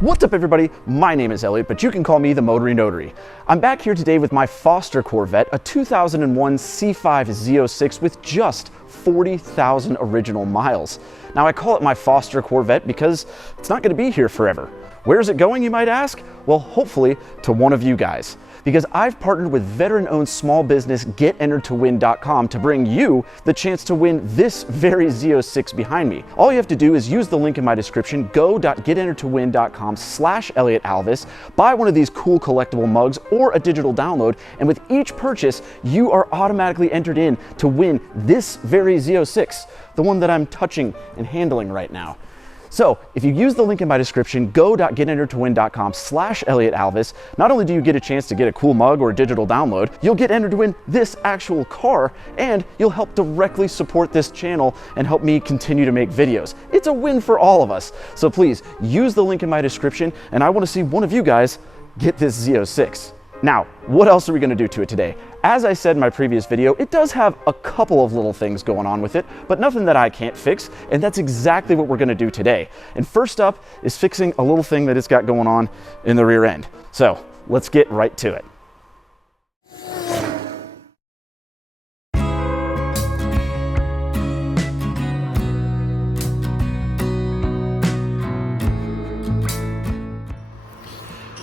What's up everybody, my name is Elliott, but you can call me the Motory Notary. I'm back here today with my Foster Corvette, a 2001 C5 Z06 with just 40,000 original miles. Now I call it my Foster Corvette because it's not going to be here forever. Where's it going, you might ask? Well, hopefully to one of you guys. Because I've partnered with veteran-owned small business GetEnteredToWin.com to bring you the chance to win this very Z06 behind me. All you have to do is use the link in my description, go.GetEnteredToWin.com/Elliott Alvis, buy one of these cool collectible mugs or a digital download, and with each purchase, you are automatically entered in to win this very Z06, the one that I'm touching and handling right now. So if you use the link in my description, go.GetEnteredToWin.com/Elliott Alvis, not only do you get a chance to get a cool mug or a digital download, you'll get entered to win this actual car, and you'll help directly support this channel and help me continue to make videos. It's a win for all of us. So please use the link in my description, and I want to see one of you guys get this Z06. Now, what else are we going to do to it today? As I said in my previous video, it does have a couple of little things going on with it, but nothing that I can't fix, and that's exactly what we're going to do today. And first up is fixing a little thing that it's got going on in the rear end. So let's get right to it.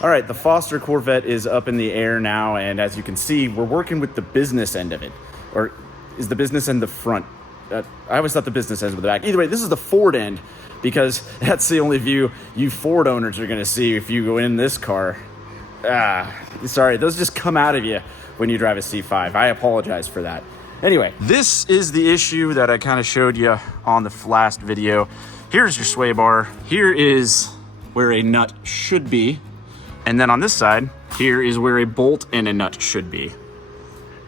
All right, the Foster Corvette is up in the air now, and as you can see, we're working with the business end of it. Or is the business end the front? I always thought the business end was the back. Either way, this is the forward end, because that's the only view you Ford owners are gonna see if you go in this car. Sorry, those just come out of you when you drive a C5. I apologize for that. Anyway, this is the issue that I kind of showed you on the last video. Here's your sway bar. Here is where a nut should be. And then on this side, here is where a bolt and a nut should be.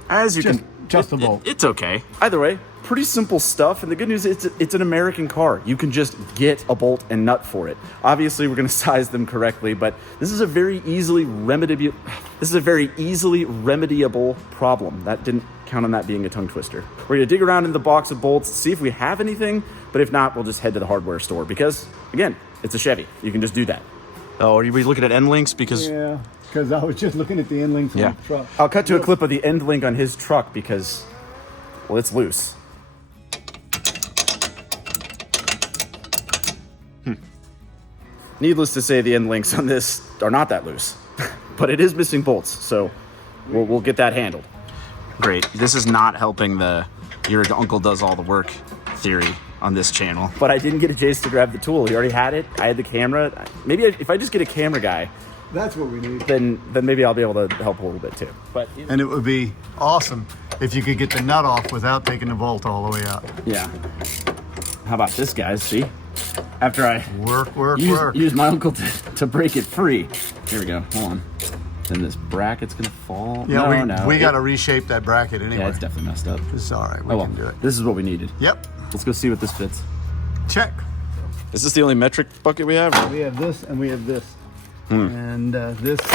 As you just a bolt. It's okay. Either way, pretty simple stuff. And the good news is it's an American car. You can just get a bolt and nut for it. Obviously, we're going to size them correctly, but this is a very easily remediable problem. That didn't count on that being a tongue twister. We're going to dig around in the box of bolts, see if we have anything, but if not, we'll just head to the hardware store because, again, it's a Chevy. You can just do that. Oh, are you looking at end links? Because yeah, because I was just looking at the end links on the truck. I'll cut to a clip of the end link on his truck because, well, it's loose. Needless to say, the end links on this are not that loose, but it is missing bolts, so we'll get that handled. Great. This is not helping the your uncle does all the work theory on this channel. But I didn't get a Jace to grab the tool. He already had it. I had the camera. Maybe if I just get a camera guy, that's what we need. Then maybe I'll be able to help a little bit too. But and it would be awesome if you could get the nut off without taking the bolt all the way out. Yeah. How about this, guys? See? After I use my uncle to break it free. Here we go. Hold on. Then this bracket's gonna fall. Yeah, we gotta reshape that bracket anyway. Yeah, it's definitely messed up. It's all right. We can do it. This is what we needed. Yep. Let's go see what this fits. Check. Is this the only metric bucket we have? We have this and we have this. And this is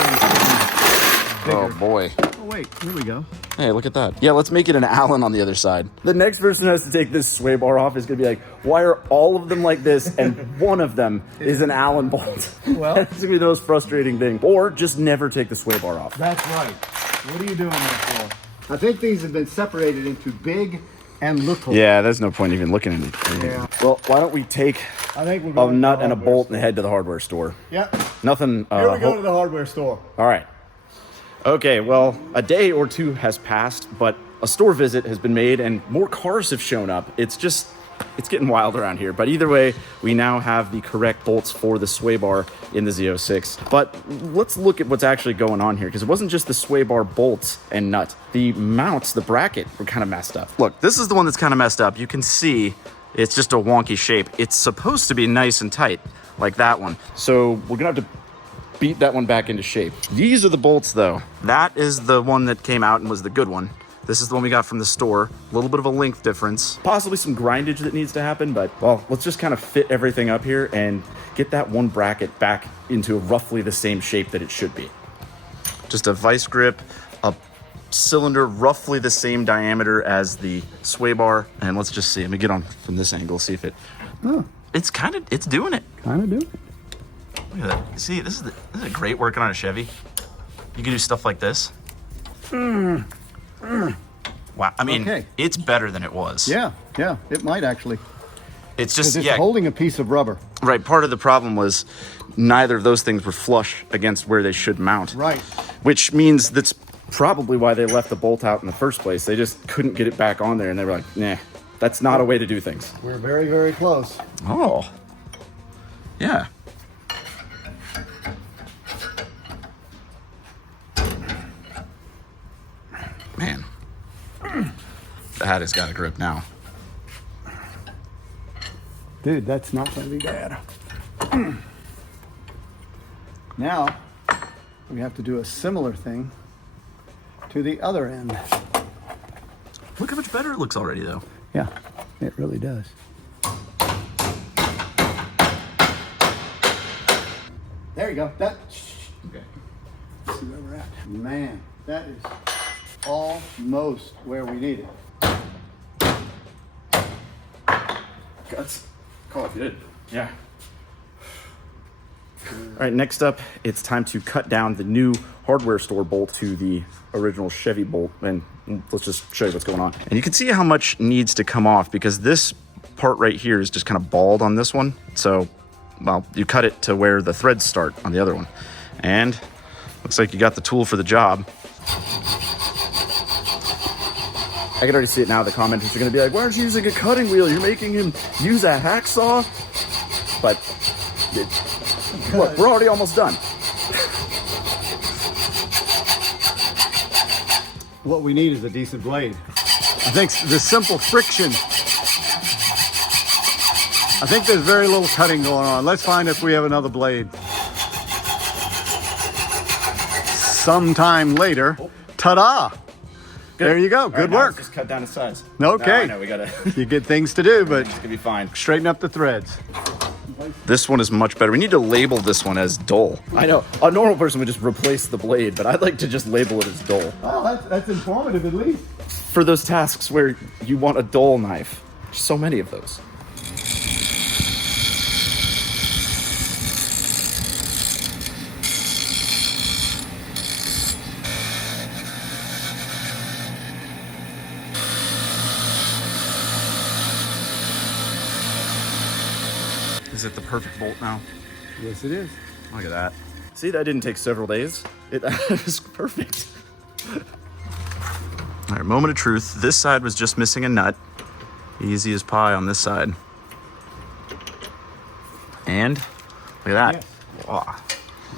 bigger. Oh boy. Oh wait, here we go. Hey, look at that. Yeah, let's make it an Allen on the other side. The next person who has to take this sway bar off is gonna be like, why are all of them like this and one of them is an Allen bolt? Well, that's gonna be the most frustrating thing. Or just never take the sway bar off. That's right. What are you doing that for? I think these have been separated into big and little. Yeah, there's no point even looking at it. Yeah. Well, why don't we take a nut and a bolt and head to the hardware store? Yep. Nothing. Here we go to the hardware store. All right. Okay, well, a day or two has passed, but a store visit has been made and more cars have shown up. It's getting wild around here. But either way, we now have the correct bolts for the sway bar in the Z06. But let's look at what's actually going on here, because it wasn't just the sway bar bolts and nut. The mounts, the bracket, were kind of messed up. Look, this is the one that's kind of messed up. You can see it's just a wonky shape. It's supposed to be nice and tight, like that one. So we're gonna have to beat that one back into shape. These are the bolts though. That is the one that came out and was the good one. This is the one we got from the store. A little bit of a length difference. Possibly some grindage that needs to happen, but well, let's just kind of fit everything up here and get that one bracket back into roughly the same shape that it should be. Just a vice grip, a cylinder roughly the same diameter as the sway bar. And let's just see, let me get on from this angle, see if it, it's doing it. Kind of doing it. Look at that. See, this is great working on a Chevy. You can do stuff like this. Wow. I mean, it's better than it was. Yeah, it might actually. It's just, it's holding a piece of rubber. Right. Part of the problem was neither of those things were flush against where they should mount. Right. Which means that's probably why they left the bolt out in the first place. They just couldn't get it back on there, and they were like, nah, that's not a way to do things. We're very, very close. Oh. Yeah. Man. That has got a grip now. Dude, that's not going to be bad. Now, we have to do a similar thing to the other end. Look how much better it looks already, though. Yeah, it really does. There you go. Okay. Let's see where we're at. Man, that is almost where we need it. Guts. Call if you did. Yeah. All right, next up, it's time to cut down the new hardware store bolt to the original Chevy bolt, and let's just show you what's going on. And you can see how much needs to come off because this part right here is just kind of bald on this one. So, well, you cut it to where the threads start on the other one. And looks like you got the tool for the job. I can already see it now. The commenters are going to be like, why aren't you using a cutting wheel? You're making him use a hacksaw. But look, we're already almost done. What we need is a decent blade. I think the simple friction. I think there's very little cutting going on. Let's find if we have another blade. Sometime later, ta-da! There you go. Good work. Just cut down the sides. Okay. No, we gotta. You get things to do, but It's gonna be fine. straighten up the threads. This one is much better. We need to label this one as dull. I know a normal person would just replace the blade, but I'd like to just label it as dull. Oh, that's informative at least. For those tasks where you want a dull knife, there's so many of those. Is it the perfect bolt now? Yes, it is. Look at that. See, that didn't take several days. It is perfect. All right, moment of truth. This side was just missing a nut. Easy as pie on this side. And look at that. Yes. Wow.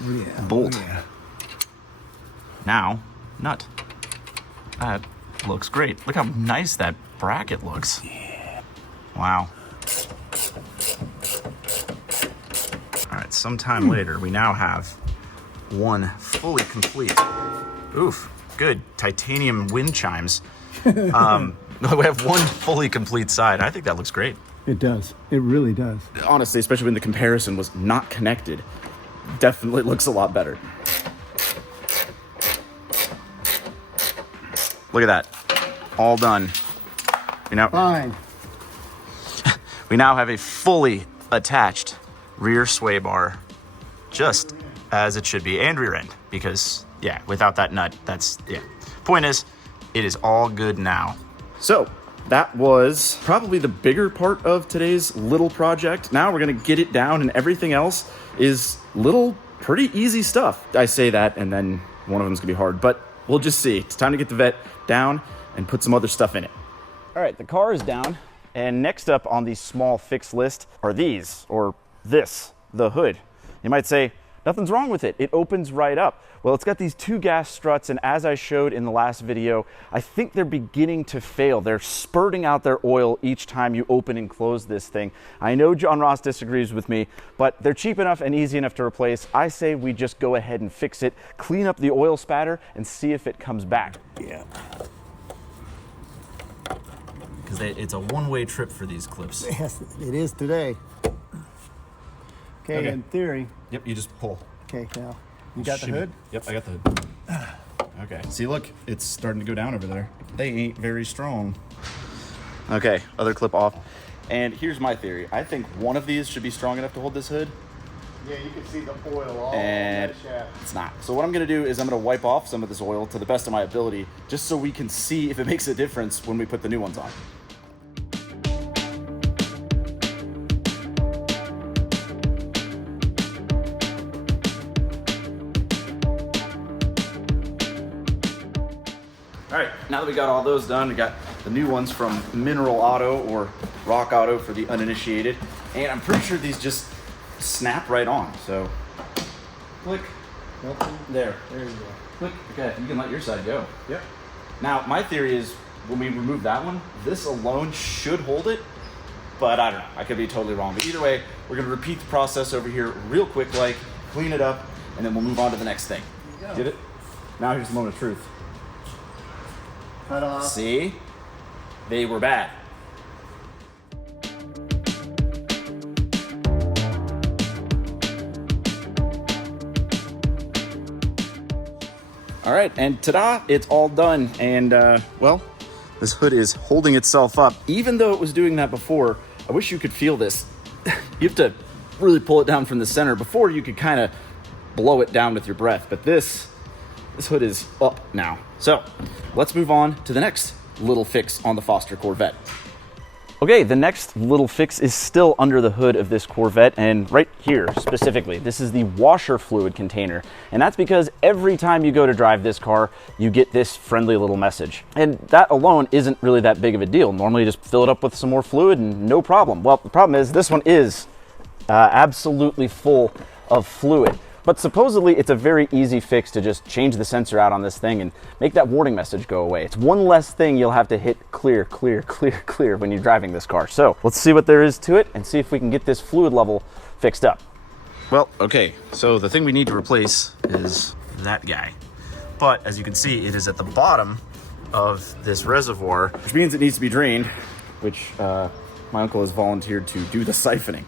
Yeah. Bolt. Yeah. Now, nut. That looks great. Look how nice that bracket looks. Yeah. Wow. All right, sometime later, we now have one fully complete. Oof, good. Titanium wind chimes. We have one fully complete side. I think that looks great. It does. It really does. Honestly, especially when the comparison was not connected, definitely looks a lot better. Look at that. All done. Fine. We now have a fully attached rear sway bar, just as it should be, and rear end, because, yeah, without that nut, that's, yeah. Point is, it is all good now. So, that was probably the bigger part of today's little project. Now we're gonna get it down, and everything else is little, pretty easy stuff. I say that, and then one of them's gonna be hard, but we'll just see. It's time to get the Vet down and put some other stuff in it. All right, the car is down, and next up on the small fix list are these, or this, the hood. You might say, nothing's wrong with it. It opens right up. Well, it's got these two gas struts, and as I showed in the last video, I think they're beginning to fail. They're spurting out their oil each time you open and close this thing. I know John Ross disagrees with me, but they're cheap enough and easy enough to replace. I say we just go ahead and fix it, clean up the oil spatter, and see if it comes back. Yeah. Because it's a one-way trip for these clips. Yes, it is today. Okay, in theory. Yep, you just pull. Okay, now you got the hood? Yep, I got the hood. Okay, see, look, it's starting to go down over there. They ain't very strong. Okay, other clip off. And here's my theory. I think one of these should be strong enough to hold this hood, Yeah, you can see the oil all and over that shaft. it's not. So what I'm gonna do is I'm gonna wipe off some of this oil to the best of my ability, just so we can see if it makes a difference when we put the new ones on. All right, now that we got all those done, we got the new ones from Mineral Auto or Rock Auto for the uninitiated. And I'm pretty sure these just snap right on. So click, there. There you go. Click, okay, you can let your side go. Yep. Now, my theory is when we remove that one, this alone should hold it, but I don't know, I could be totally wrong. But either way, we're gonna repeat the process over here real quick, like clean it up, and then we'll move on to the next thing. Get it? Now here's the moment of truth. Cut off. See? They were bad. All right, and ta-da, it's all done. And well, this hood is holding itself up. Even though it was doing that before, I wish you could feel this. You have to really pull it down from the center. Before you could kind of blow it down with your breath, but this hood is up now. So let's move on to the next little fix on the Foster Corvette. Okay, the next little fix is still under the hood of this Corvette, and right here specifically, this is the washer fluid container. And that's because every time you go to drive this car, you get this friendly little message. And that alone isn't really that big of a deal. Normally you just fill it up with some more fluid and no problem. Well, the problem is this one is absolutely full of fluid. But supposedly it's a very easy fix to just change the sensor out on this thing and make that warning message go away. It's one less thing you'll have to hit clear, clear, clear, clear when you're driving this car. So let's see what there is to it and see if we can get this fluid level fixed up. Well, okay, so the thing we need to replace is that guy. But as you can see, it is at the bottom of this reservoir, which means it needs to be drained, which my uncle has volunteered to do the siphoning.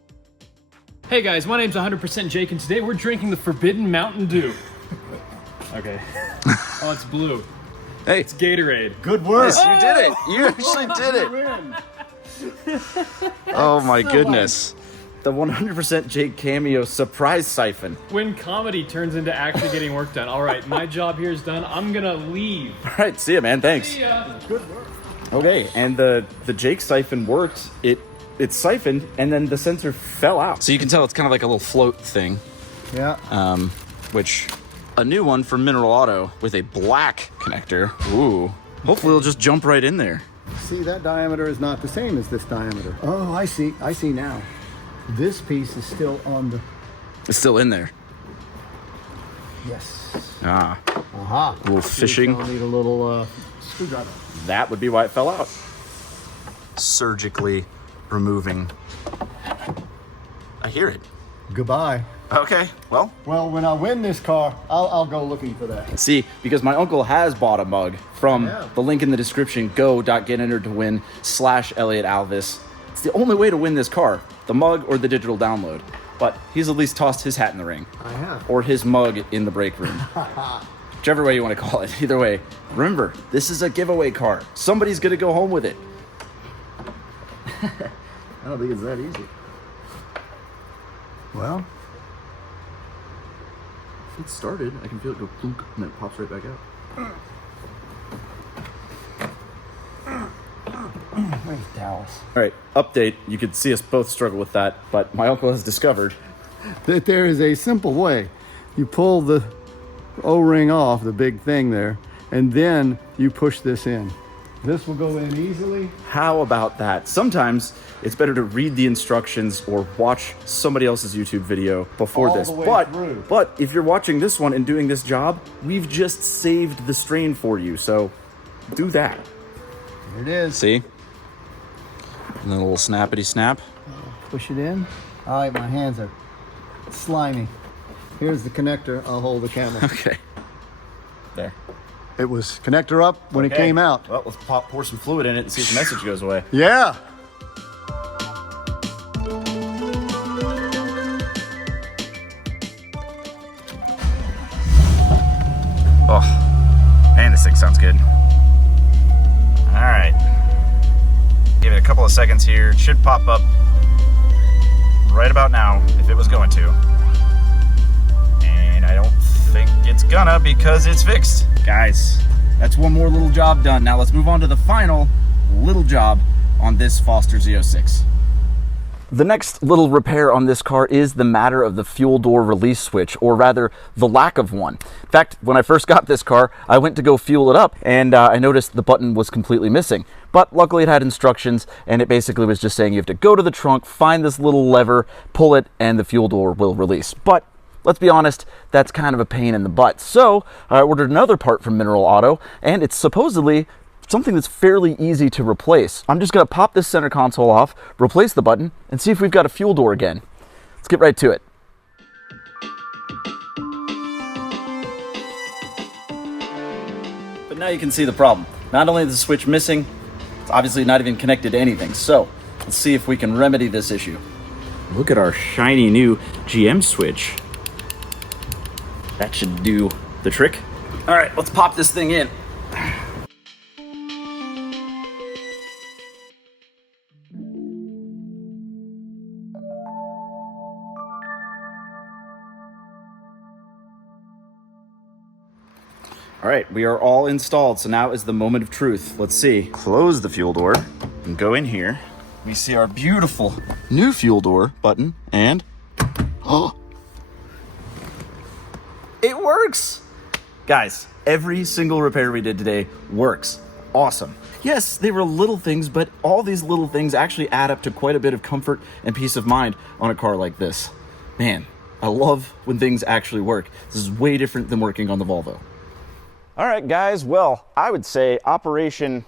Hey guys, my name's 100% Jake, and today we're drinking the Forbidden Mountain Dew. Okay. Oh, it's blue. Hey, It's Gatorade. Good work. yes, you did it. You actually did it. Oh my goodness. The 100% Jake cameo surprise siphon. When comedy turns into actually getting work done. All right, my job here is done. I'm gonna leave. All right, see ya, man. Thanks. See ya. Good work. Okay, and the Jake siphon worked. It siphoned, and then the sensor fell out. So you can tell it's kind of like a little float thing. Yeah. Which a new one from Mineral Auto with a black connector. Ooh. Hopefully it'll just jump right in there. See, that diameter is not the same as this diameter. Oh, I see. I see now. This piece is still on the... It's still in there. Yes. Ah, Aha. a little fishing. I'll need a little screwdriver. That would be why it fell out. Surgically removing. I hear it. Goodbye. Okay, well. Well, when I win this car, I'll go looking for that. See, because my uncle has bought a mug from Yeah. the link in the description, go.getenteredtowin/Elliott Alvis. It's the only way to win this car, the mug or the digital download. But he's at least tossed his hat in the ring. I have. Or his mug in the break room. Whichever way you want to call it. Either way, remember, this is a giveaway car. Somebody's going to go home with it. I don't think it's that easy. Well, It started. I can feel it go plunk, and then it pops right back out. where's Dallas? All right, update. You could see us both struggle with that, but my uncle has discovered. That there is a simple way. You pull the O-ring off, the big thing there, and then you push this in. This will go in easily. How about that? Sometimes it's better to read the instructions or watch somebody else's YouTube video before All this. the way through. But if you're watching this one and doing this job, we've just saved the strain for you. So do that. There it is. See? And then a little snappity snap. Push it in. All right, my hands are slimy. Here's the connector. I'll hold the camera. Okay. There. It was connector up when it came out. Well, let's pour some fluid in it and see if the message goes away. Yeah. Oh, man, this thing sounds good. All right. Give it a couple of seconds here. It should pop up right about now if it was going to. gonna because it's fixed. Guys, that's one more little job done. Now let's move on to the final little job on this Foster Z06. The next little repair on this car is the matter of the fuel door release switch, or rather the lack of one. In fact, when I first got this car, I went to go fuel it up and I noticed the button was completely missing. But luckily it had instructions and it basically was just saying you have to go to the trunk, find this little lever, pull it, and the fuel door will release. But let's be honest, that's kind of a pain in the butt. So I ordered another part from Mineral Auto, and it's supposedly something that's fairly easy to replace. I'm just gonna pop this center console off, replace the button, and see if we've got a fuel door again. Let's get right to it. But now you can see the problem. Not only is the switch missing, it's obviously not even connected to anything. So let's see if we can remedy this issue. Look at our shiny new GM switch. That should do the trick. All right, let's pop this thing in. All right, we are all installed, so now is the moment of truth. Let's see. Close the fuel door and go in here. We see our beautiful new fuel door button, and oh, it works! Guys, every single repair we did today works. Awesome. Yes, they were little things, but all these little things actually add up to quite a bit of comfort and peace of mind on a car like this. Man, I love when things actually work. This is way different than working on the Volvo. All right, guys, well, I would say Operation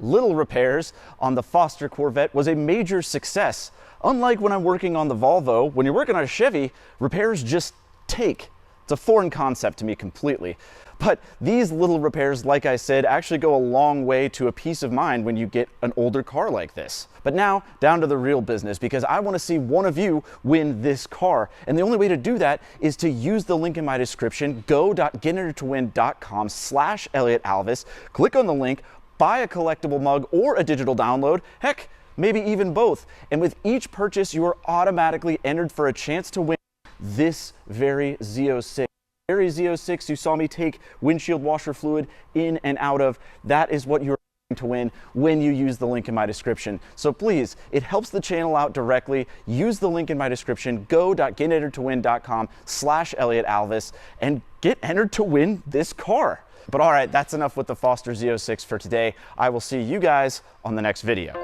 Little Repairs on the Foster Corvette was a major success. Unlike when I'm working on the Volvo, when you're working on a Chevy, repairs just take. It's a foreign concept to me completely. But these little repairs, like I said, actually go a long way to a peace of mind when you get an older car like this. But now, down to the real business, because I want to see one of you win this car. And the only way to do that is to use the link in my description, go.getentertowin.com/Elliott Alvis. Click on the link, buy a collectible mug or a digital download. Heck, maybe even both. And with each purchase, you are automatically entered for a chance to win this very Z06. Very Z06 you saw me take windshield washer fluid in and out of. That is what you're going to win when you use the link in my description. So please, it helps the channel out directly. Use the link in my description, go.getentertowin.com/Elliott Alvis, and get entered to win this car. But all right, that's enough with the Foster Z06 for today. I will see you guys on the next video.